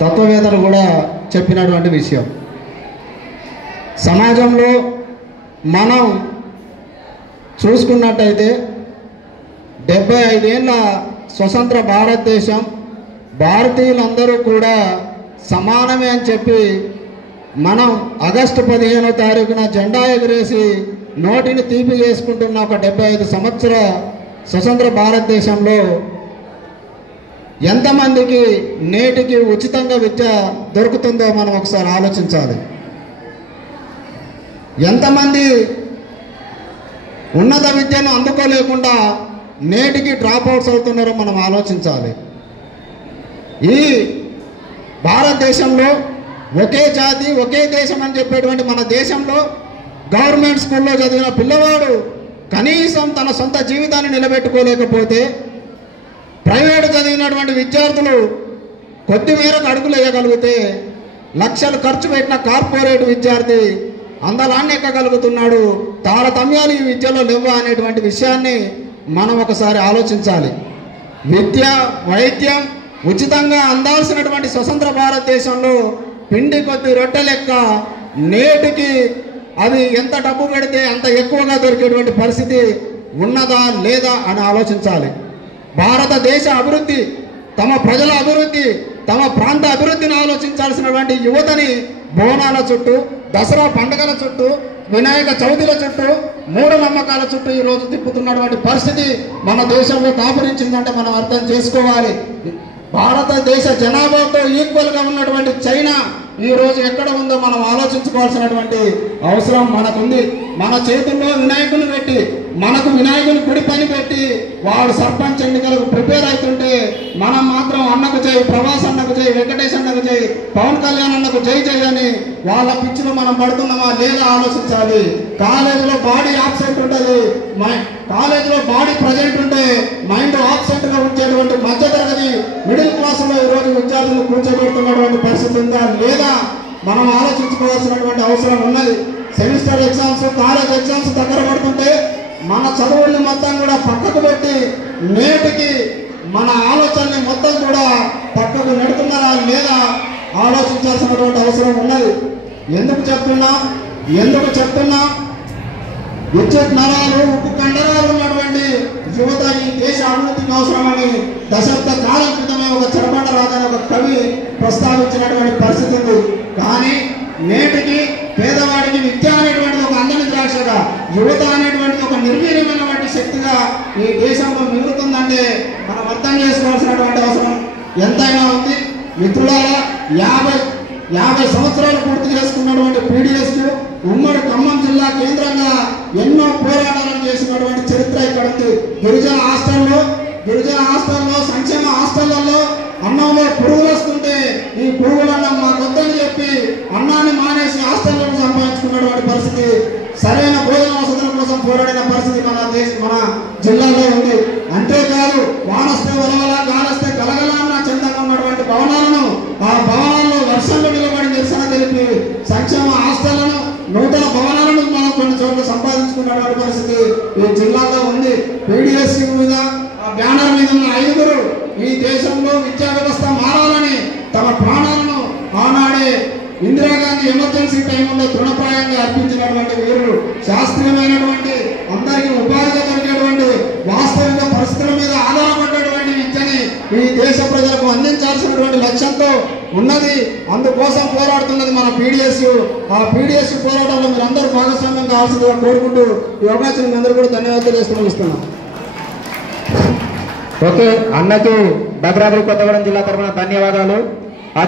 తత్వవేత్తలు కూడా చెప్పినటువంటి విషయం. సమాజంలో మనం చూసుకున్నట్టయితే 75 ఏళ్ళ స్వతంత్ర భారతదేశం, భారతీయులందరూ కూడా సమానమే అని చెప్పి మనం ఆగస్టు 15వ తారీఖున జెండా ఎగరేసి నోటిని తీపి చేసుకుంటున్న ఒక 75 సంవత్సర స్వతంత్ర భారతదేశంలో ఎంతమందికి నేటికి ఉచితంగా విద్య దొరుకుతుందో మనం ఒకసారి ఆలోచించాలి. ఎంతమంది ఉన్నత విద్యను అందుకోలేకుండా నేటికి డ్రాప్ అవుట్స్ అవుతున్నారో మనం ఆలోచించాలి. ఈ భారతదేశంలో ఒకే జాతి ఒకే దేశం అని చెప్పేటువంటి మన దేశంలో గవర్నమెంట్ స్కూల్లో చదివిన పిల్లవాడు కనీసం తన సొంత జీవితాన్ని నిలబెట్టుకోలేకపోతే, ప్రైవేటు చదివినటువంటి విద్యార్థులు కొద్ది మేరకు అడుగులు వేయగలిగితే, లక్షలు ఖర్చు పెట్టిన కార్పొరేట్ విద్యార్థి అందలాన్ని ఎక్కగలుగుతున్నాడు. తారతమ్యాలు ఈ విద్యలో లేవా అనేటువంటి విషయాన్ని మనం ఒకసారి ఆలోచించాలి. విద్య, వైద్యం ఉచితంగా అందాల్సినటువంటి స్వతంత్ర భారతదేశంలో పిండి కొద్ది రొట్టె లెక్క నేటికి అది ఎంత డబ్బు పెడితే అంత ఎక్కువగా దొరికేటువంటి పరిస్థితి ఉన్నదా లేదా అని ఆలోచించాలి. భారతదేశ అభివృద్ధి, తమ ప్రజల అభివృద్ధి, తమ ప్రాంత అభివృద్ధిని ఆలోచించాల్సినటువంటి యువతని బోనాల చుట్టూ, దసరా పండుగల చుట్టూ, వినాయక చవితిల చుట్టూ, మూఢనమ్మకాల చుట్టూ ఈరోజు తిప్పుతున్నటువంటి పరిస్థితి మన దేశంలో దాపురించిందంటే మనం అర్థం చేసుకోవాలి. భారతదేశ జనాభాతో ఈక్వల్గా ఉన్నటువంటి చైనా ఈరోజు ఎక్కడ ఉందో మనం ఆలోచించుకోవాల్సినటువంటి అవసరం మనకుంది. మన చేతుల్లో వినాయకుని పెట్టి, మనకు వినాయకుని గుడి పని పెట్టి వాడు సర్పంచ్ ఎన్నికలకు ప్రిపేర్ అవుతుంటే మనం మాత్రం అన్నకు జై, ప్రభాస్ అన్నకు జై, వెంకటేష్ అన్నకు జై, పవన్ కళ్యాణ్ అన్నకు జై జై అని వాళ్ళ పిచ్చిలో మనం పడుతున్నామా లేదా ఆలోచించాలి. కాలేజీలో బాడీ ఆబ్సెంట్ ఉంటుంది, కాలేజీలో బాడీ ప్రజెంట్ ఉంటే మైండ్ ఆబ్సెంట్గా ఉంచేటువంటి మధ్యతరగతి మిడిల్ క్లాసులో ఈరోజు విద్యార్థులు కూర్చోబెడుతున్నటువంటి పరిస్థితి ఉందా లేదా మనం ఆలోచించుకోవాల్సినటువంటి అవసరం ఉన్నది. సెమిస్టర్ ఎగ్జామ్స్, కాలేజ్ ఎగ్జామ్స్ దగ్గర పడుతుంటే మన చదువుల్ని మొత్తం కూడా పక్కకు పెట్టి నేటికి మన ఆలోచనని మొత్తం కూడా పక్కకు నెడుతున్నారా లేదా ఆలోచించాల్సినటువంటి అవసరం ఉన్నది. ఎందుకు చెప్తున్నా విద్యుత్ నరాలు, ఉక్కు కండరాలు ఉన్నటువంటి యువత ఈ దేశ అభివృద్ధికి అవసరమని దశాబ్ద కాలం క్రితమే ఒక చెరబండ రాదని ఒక కవి ప్రస్తావించినటువంటి పరిస్థితి ఉంది. కానీ నేటికి పేదవాడికి విద్య అనేటువంటిది ఒక అందని ద్రాక్షగా, యువత అనేటువంటిది ఒక నిర్వీర్యమైనటువంటి శక్తిగా ఈ దేశంలో మిగులుతుందంటే మనం అర్థం చేసుకోవాల్సినటువంటి అవసరం ఎంతైనా ఉంది. మిత్రులారా, 50 సంవత్సరాలు పూర్తి చేసుకున్నటువంటి పీడిఎస్ ఉమ్మడి ఖమ్మం జిల్లా కేంద్రంగా ఎన్నో పోరాటాలను చేసినటువంటి చరిత్ర ఇక్కడ ఉంది. గిరిజన హాస్టల్లో, సంక్షేమ హాస్టళ్లలో అన్నంలో పురుగులు వస్తుంటే ఈ పురుగులన్నం మాకు వద్దని చెప్పి అన్నాన్ని మానేసి హాస్టళ్లను సంపాదించుకున్నటువంటి పరిస్థితి, సరైన భోజన వసతుల కోసం పోరాడిన పరిస్థితి మన జిల్లాలో ఉంది. అంతేకాదు, వానొస్తే వలవల, గాలొస్తే గలగల అన్న చందంగా ఉన్నటువంటి భవనాలను, ఆ భవనాల్లో వర్షంలో నిలబడి నిరసన తెలిపి సంక్షేమ హాస్టళ్లను, నూతన భవనాలను మనం కొన్ని చోట్ల సంపాదించుకున్నటువంటి పరిస్థితి ఈ జిల్లాలో ఉంది. పీడిఎస్సీ మీద బ్యానర్ మీద ఉన్న 5 ఈ దేశంలో విద్యా వ్యవస్థ మారాలని తమ ప్రాణాలను ఆనాడే ఇందిరాగాంధీ ఎమర్జెన్సీ టైంలో తృణప్రాయంగా అర్పించినటువంటి వీరులు, శాస్త్రీయమైనటువంటి అందరికీ ఉపాధిగా దొరికేటువంటి వాస్తవిక పరిస్థితుల మీద ఆధారపడినటువంటి విద్యని ఈ దేశ ప్రజలకు అందించాల్సినటువంటి లక్ష్యంతో ఉన్నది. అందుకోసం పోరాడుతున్నది మన పీడిఎస్యు. ఆ పీడిఎస్యు పోరాటంలో మీరు అందరూ భాగస్వామ్యం కావాల్సిందిగా కోరుకుంటూ ఈ అవకాశం అందరూ కూడా ధన్యవాదాలు చేస్తున్నాం. ఓకే, అన్నకు భద్రాద్రి కొత్తగూడెం జిల్లా తరఫున ధన్యవాదాలు. అదే